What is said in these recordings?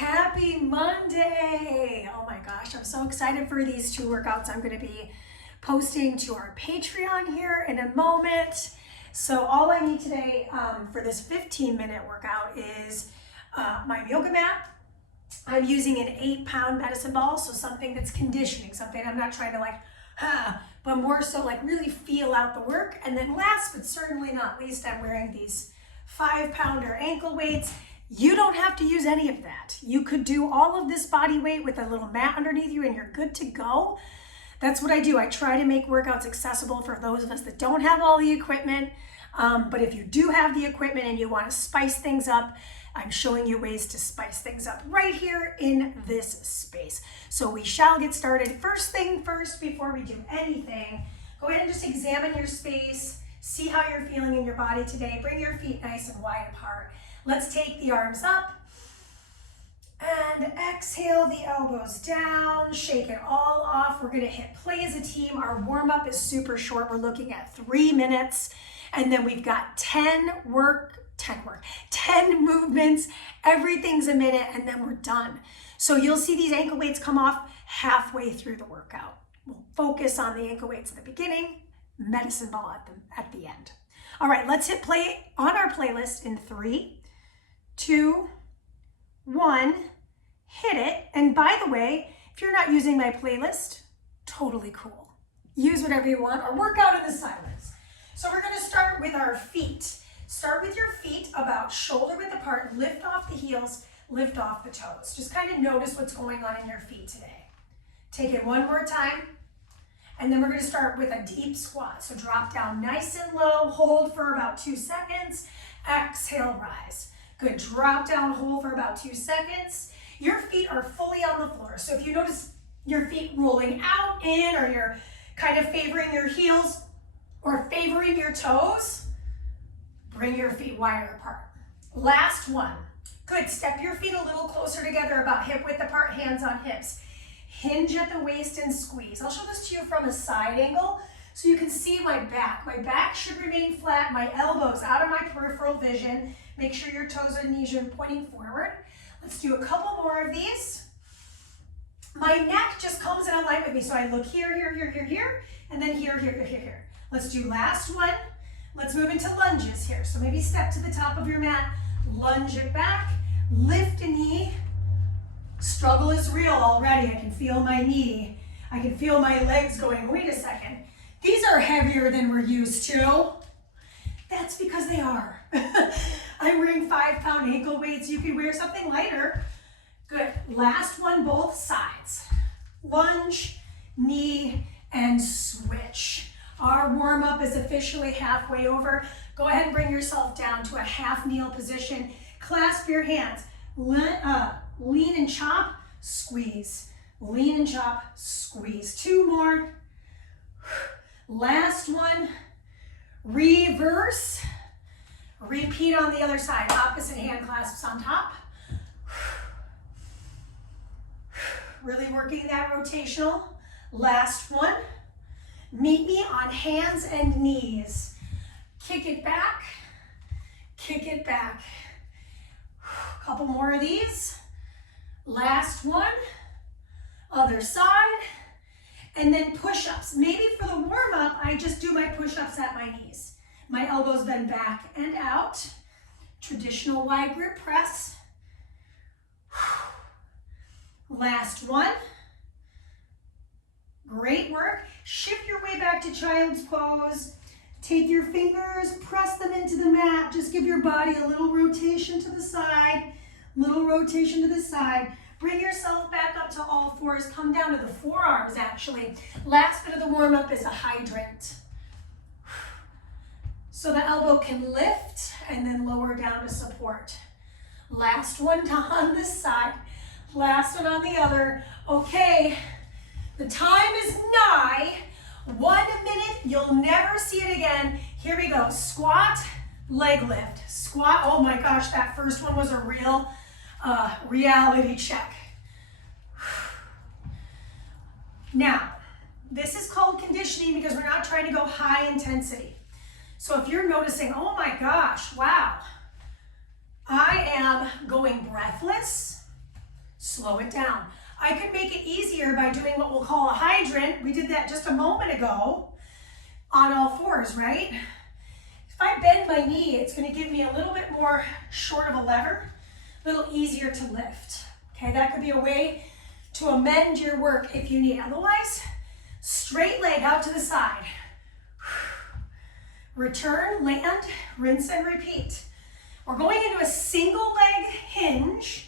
Happy Monday! Oh my gosh, I'm so excited for these two workouts I'm going to be posting to our Patreon here in a moment. So all I need today for this 15-minute workout is my yoga mat. I'm using an 8-pound medicine ball, so something that's conditioning, something I'm not trying to but more so like really feel out the work. And then last but certainly not least, I'm wearing these 5-pounder ankle weights. You don't have to use any of that. You could do all of this body weight with a little mat underneath you and you're good to go. That's what I do. I try to make workouts accessible for those of us that don't have all the equipment. But if you do have the equipment and you want to spice things up, I'm showing you ways to spice things up right here in this space. So we shall get started. First thing first, before we do anything, go ahead and just examine your space, see how you're feeling in your body today. Bring your feet nice and wide apart. Let's take the arms up and exhale the elbows down, shake it all off. We're gonna hit play as a team. Our warm up is super short. We're looking at 3 minutes and then we've got 10 movements. Everything's a minute and then we're done. So you'll see these ankle weights come off halfway through the workout. We'll focus on the ankle weights at the beginning, medicine ball at the end. All right, let's hit play on our playlist in 3, 2, 1, hit it. And by the way, if you're not using my playlist, totally cool. Use whatever you want or work out in the silence. So we're gonna start with our feet. Start with your feet about shoulder width apart, lift off the heels, lift off the toes. Just kind of notice what's going on in your feet today. Take it one more time. And then we're gonna start with a deep squat. So drop down nice and low, hold for about 2 seconds, exhale, rise. Good, drop down, hold for about 2 seconds. Your feet are fully on the floor. So if you notice your feet rolling out, in, or you're kind of favoring your heels or favoring your toes, bring your feet wider apart. Last one. Good, step your feet a little closer together, about hip width apart, hands on hips. Hinge at the waist and squeeze. I'll show this to you from a side angle so you can see my back. My back should remain flat, my elbows out of my peripheral vision. Make sure your toes and knees are pointing forward. Let's do a couple more of these. My neck just comes in alignment with me. So I look here, here, here, here, here, and then here, here, here, here, here. Let's do last one. Let's move into lunges here. So maybe step to the top of your mat, lunge it back, lift a knee. Struggle is real already. I can feel my knee. I can feel my legs going, wait a second. These are heavier than we're used to. That's because they are. I'm wearing 5-pound ankle weights. You can wear something lighter. Good. Last one, both sides. Lunge, knee, and switch. Our warm-up is officially halfway over. Go ahead and bring yourself down to a half kneel position. Clasp your hands. Lean and chop, squeeze. Lean and chop, squeeze. 2 more. Last one. Reverse. Repeat on the other side. Opposite hand clasps on top. Really working that rotational. Last one. Meet me on hands and knees. Kick it back. Kick it back. Couple more of these. Last one. Other side. And then push-ups. Maybe for the warm-up, I just do my push-ups at my knees. My elbows bend back and out. Traditional wide grip press. Last one. Great work. Shift your way back to child's pose. Take your fingers, press them into the mat. Just give your body a little rotation to the side. Little rotation to the side. Bring yourself back up to all fours. Come down to the forearms, actually. Last bit of the warm-up is a hydrant. So the elbow can lift and then lower down to support. Last one on this side. Last one on the other. Okay, the time is nigh. 1 minute, you'll never see it again. Here we go, squat, leg lift. Squat, oh my gosh, that first one was a real reality check. Now, this is called conditioning because we're not trying to go high intensity. So if you're noticing, oh my gosh, wow, I am going breathless, slow it down. I could make it easier by doing what we'll call a hydrant. We did that just a moment ago on all fours, right? If I bend my knee, it's going to give me a little bit more short of a lever, a little easier to lift. Okay, that could be a way to amend your work if you need. Otherwise, straight leg out to the side. Return, land, rinse and repeat. We're going into a single leg hinge,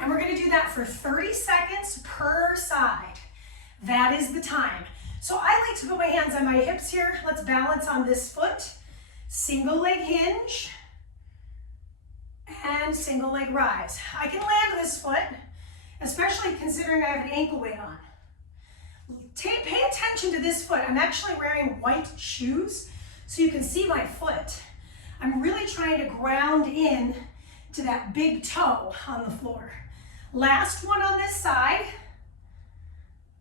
and we're going to do that for 30 seconds per side. That is the time. So I like to put my hands on my hips here. Let's balance on this foot. Single leg hinge and single leg rise. I can land this foot, especially considering I have an ankle weight on. Pay attention to this foot. I'm actually wearing white shoes, so you can see my foot. I'm really trying to ground in to that big toe on the floor. Last one on this side.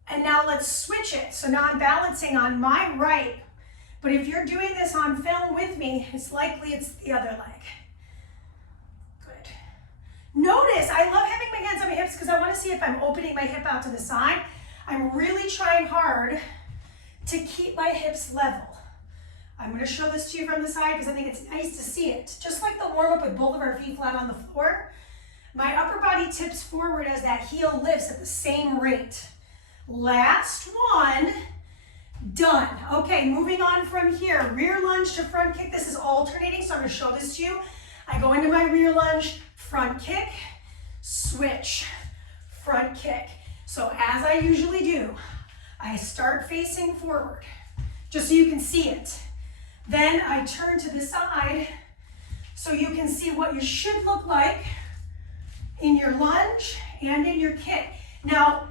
And now let's switch it. So now I'm balancing on my right, but if you're doing this on film with me, it's likely it's the other leg. Good. Notice, I love having my hands on my hips because I want to see if I'm opening my hip out to the side. I'm really trying hard to keep my hips level. I'm going to show this to you from the side because I think it's nice to see it. Just like the warm up with both of our feet flat on the floor, my upper body tips forward as that heel lifts at the same rate. Last one, done. Okay, moving on from here, rear lunge to front kick. This is alternating, so I'm going to show this to you. I go into my rear lunge, front kick, switch, front kick. So as I usually do, I start facing forward, just so you can see it. Then I turn to the side so you can see what you should look like in your lunge and in your kick. Now,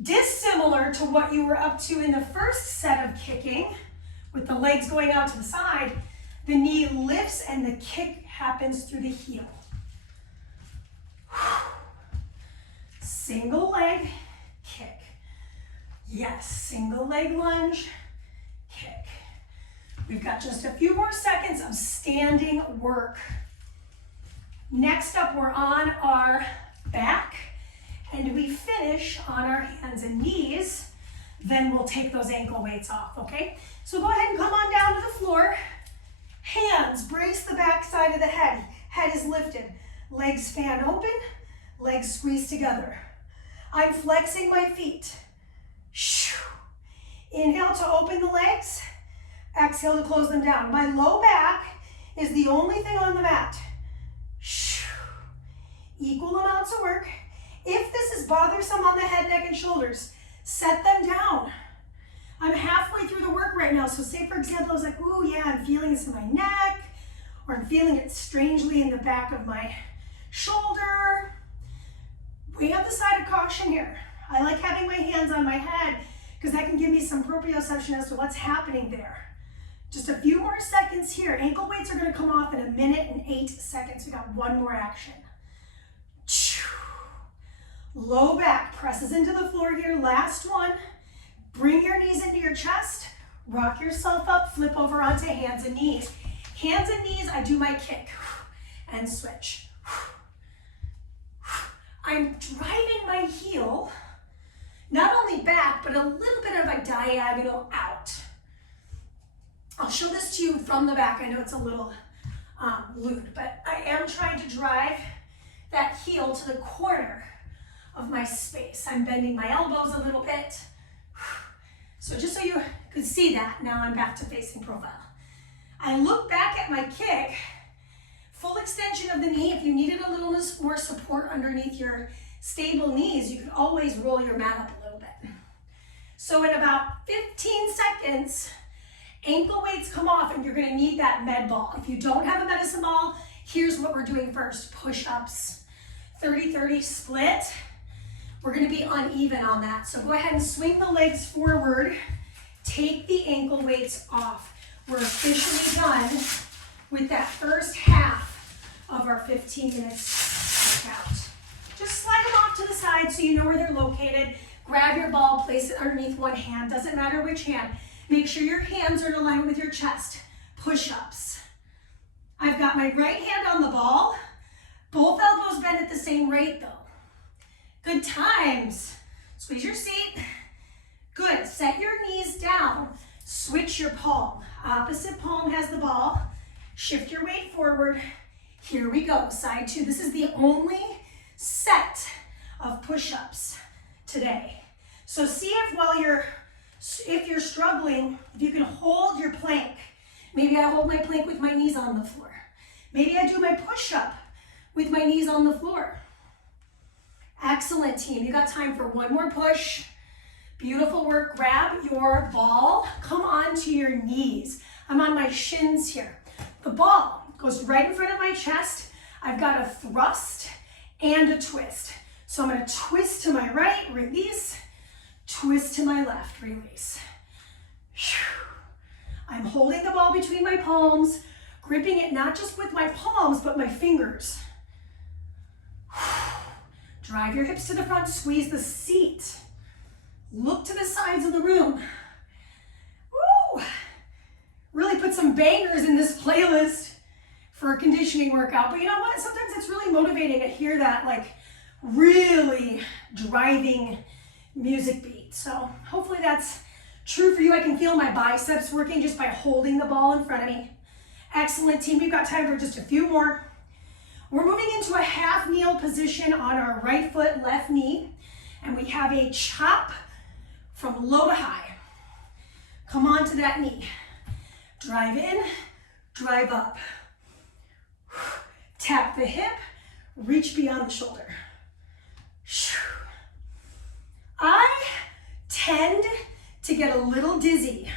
dissimilar to what you were up to in the first set of kicking, with the legs going out to the side, the knee lifts and the kick happens through the heel. Single leg kick. Yes, single leg lunge, kick. We've got just a few more seconds of standing work. Next up, we're on our back, and we finish on our hands and knees. Then we'll take those ankle weights off, okay? So go ahead and come on down to the floor. Hands brace the back side of the head. Head is lifted. Legs fan open, legs squeeze together. I'm flexing my feet. Inhale to open the legs. Exhale to close them down. My low back is the only thing on the mat. Equal amounts of work. If this is bothersome on the head, neck, and shoulders, set them down. I'm halfway through the work right now. So say, for example, I was like, ooh, yeah, I'm feeling this in my neck, or I'm feeling it strangely in the back of my shoulder. Way on the side of caution here. I like having my hands on my head because that can give me some proprioception as to what's happening there. Just a few more seconds here. Ankle weights are going to come off in 1 minute and 8 seconds. We got one more action. Low back presses into the floor here. Last one. Bring your knees into your chest. Rock yourself up. Flip over onto hands and knees. Hands and knees, I do my kick and switch. I'm driving my heel, not only back, but a little bit of a diagonal out. I'll show this to you from the back. I know it's a little lewd, but I am trying to drive that heel to the corner of my space. I'm bending my elbows a little bit. So just so you could see that, now I'm back to facing profile. I look back at my kick, full extension of the knee. If you needed a little more support underneath your stable knees, you could always roll your mat up a little bit. So in about 15 seconds, ankle weights come off and you're going to need that med ball. If you don't have a medicine ball, here's what we're doing first. Push-ups, 30-30 split. We're going to be uneven on that. So go ahead and swing the legs forward. Take the ankle weights off. We're officially done with that first half of our 15 minutes workout. Just slide them off to the side so you know where they're located. Grab your ball, place it underneath one hand. Doesn't matter which hand. Make sure your hands are in alignment with your chest. Push-ups. I've got my right hand on the ball. Both elbows bent at the same rate though. Good times. Squeeze your seat. Good. Set your knees down. Switch your palm. Opposite palm has the ball. Shift your weight forward. Here we go. Side two. This is the only set of push-ups today. So see if you're struggling, if you can hold your plank. Maybe I hold my plank with my knees on the floor. Maybe I do my push-up with my knees on the floor. Excellent, team. You got time for one more push. Beautiful work. Grab your ball. Come onto your knees. I'm on my shins here. The ball goes right in front of my chest. I've got a thrust and a twist. So I'm going to twist to my right, release. Twist to my left, release. I'm holding the ball between my palms, gripping it not just with my palms, but my fingers. Drive your hips to the front, squeeze the seat. Look to the sides of the room. Woo! Really put some bangers in this playlist for a conditioning workout. But you know what? Sometimes it's really motivating to hear that like really driving music beat. So hopefully that's true for you. I can feel my biceps working just by holding the ball in front of me. Excellent, team. We've got time for just a few more. We're moving into a half kneel position on our right foot, left knee, and we have a chop from low to high. Come on to that knee. Drive in, drive up. Tap the hip, reach beyond the shoulder. I tend to get a little dizzy.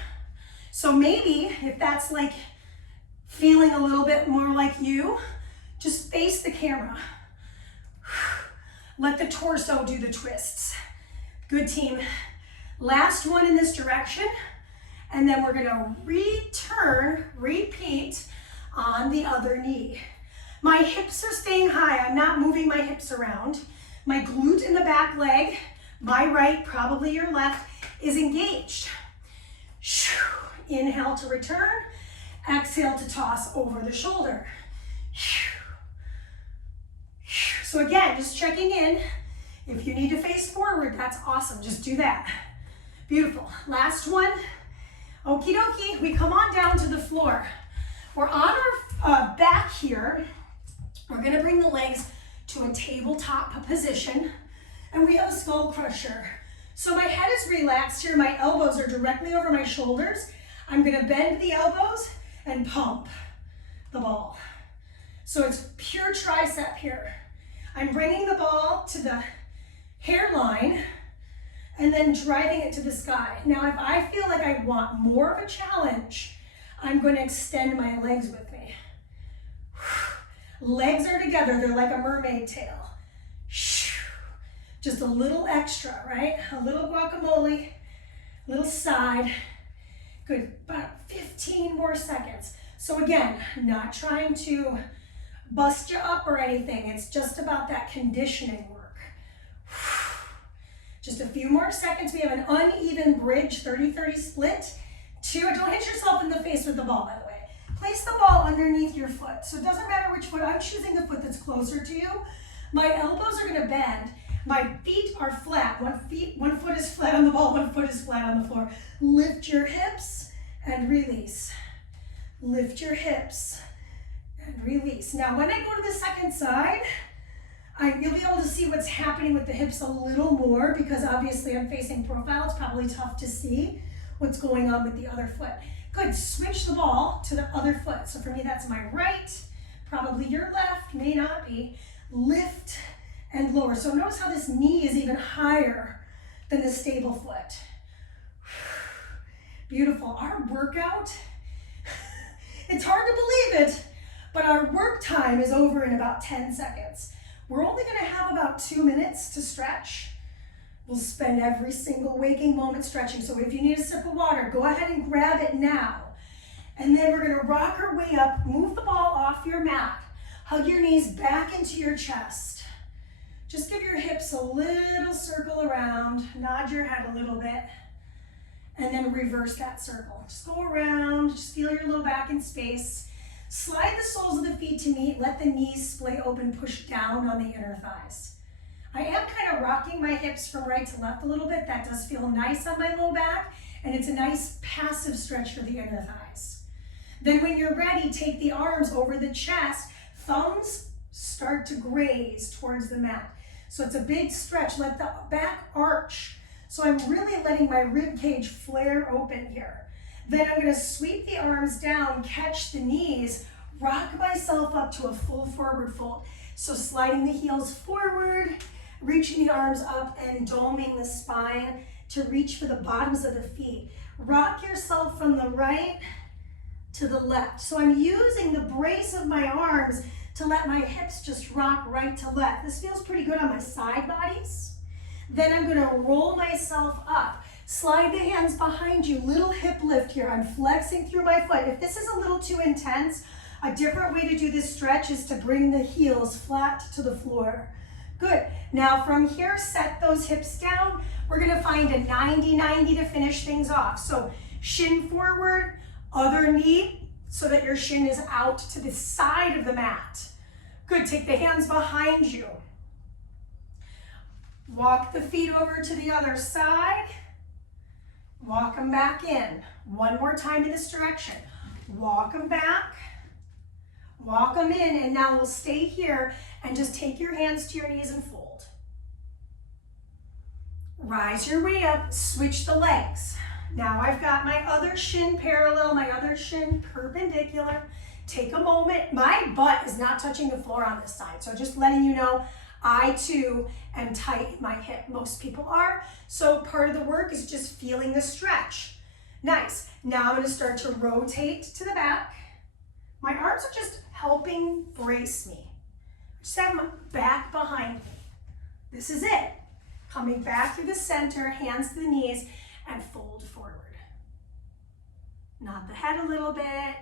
So maybe if that's like feeling a little bit more like you, just face the camera. Let the torso do the twists. Good, team. Last one in this direction, and then we're gonna repeat on the other knee. My hips are staying high. I'm not moving my hips around. My glute in the back leg, my right, probably your left, is engaged. Inhale to return. Exhale to toss over the shoulder. So again, just checking in. If you need to face forward, that's awesome. Just do that. Beautiful. Last one. Okie dokie. We come on down to the floor. We're on our back here. We're going to bring the legs to a tabletop position. And we have a skull crusher. So my head is relaxed here. My elbows are directly over my shoulders. I'm going to bend the elbows and pump the ball. So it's pure tricep here. I'm bringing the ball to the hairline and then driving it to the sky. Now, if I feel like I want more of a challenge, I'm going to extend my legs with me. Legs are together. They're like a mermaid tail. Just a little extra, right? A little guacamole, little side. Good, about 15 more seconds. So again, not trying to bust you up or anything. It's just about that conditioning work. Just a few more seconds. We have an uneven bridge, 30-30 split. Don't hit yourself in the face with the ball, by the way. Place the ball underneath your foot. So it doesn't matter which foot. I'm choosing the foot that's closer to you. My elbows are gonna bend. My feet are flat. One foot is flat on the ball, one foot is flat on the floor. Lift your hips and release. Lift your hips and release. Now, when I go to the second side, you'll be able to see what's happening with the hips a little more because obviously I'm facing profile. It's probably tough to see what's going on with the other foot. Good, switch the ball to the other foot. So for me, that's my right, probably your left, may not be. Lift and lower. So notice how this knee is even higher than the stable foot. Beautiful. Our workout, it's hard to believe it, but our work time is over in about 10 seconds. We're only going to have about 2 minutes to stretch. We'll spend every single waking moment stretching. So if you need a sip of water, go ahead and grab it now. And then we're going to rock our way up, move the ball off your mat, hug your knees back into your chest. Just give your hips a little circle around, nod your head a little bit, and then reverse that circle. Just go around, just feel your low back in space. Slide the soles of the feet to meet, let the knees splay open, push down on the inner thighs. I am kind of rocking my hips from right to left a little bit. That does feel nice on my low back, and it's a nice passive stretch for the inner thighs. Then when you're ready, take the arms over the chest, thumbs start to graze towards the mat. So it's a big stretch, let the back arch. So I'm really letting my rib cage flare open here. Then I'm gonna sweep the arms down, catch the knees, rock myself up to a full forward fold. So sliding the heels forward, reaching the arms up and doming the spine to reach for the bottoms of the feet. Rock yourself from the right to the left. So I'm using the brace of my arms to let my hips just rock right to left. This feels pretty good on my side bodies. Then I'm gonna roll myself up. Slide the hands behind you, little hip lift here. I'm flexing through my foot. If this is a little too intense, a different way to do this stretch is to bring the heels flat to the floor. Good. Now from here, set those hips down. We're gonna find a 90-90 to finish things off. So shin forward, other knee, so that your shin is out to the side of the mat. Good, take the hands behind you. Walk the feet over to the other side. Walk them back in. One more time in this direction. Walk them back. Walk them in, and now we'll stay here and just take your hands to your knees and fold. Rise your way up, switch the legs. Now I've got my other shin parallel, my other shin perpendicular. Take a moment. My butt is not touching the floor on this side, so just letting you know, I too am tight in my hip. Most people are. So part of the work is just feeling the stretch. Nice. Now I'm going to start to rotate to the back. My arms are just helping brace me. Just have my back behind me. This is it. Coming back through the center, hands to the knees, and fold forward. Nod the head a little bit.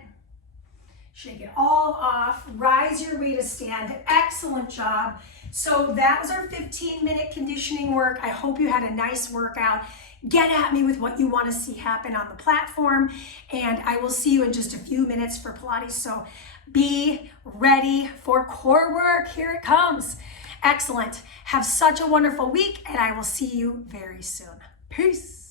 Shake it all off. Rise your way to stand. Excellent job. So that was our 15-minute conditioning work. I hope you had a nice workout. Get at me with what you want to see happen on the platform, and I will see you in just a few minutes for Pilates. So be ready for core work. Here it comes. Excellent. Have such a wonderful week, and I will see you very soon. Peace.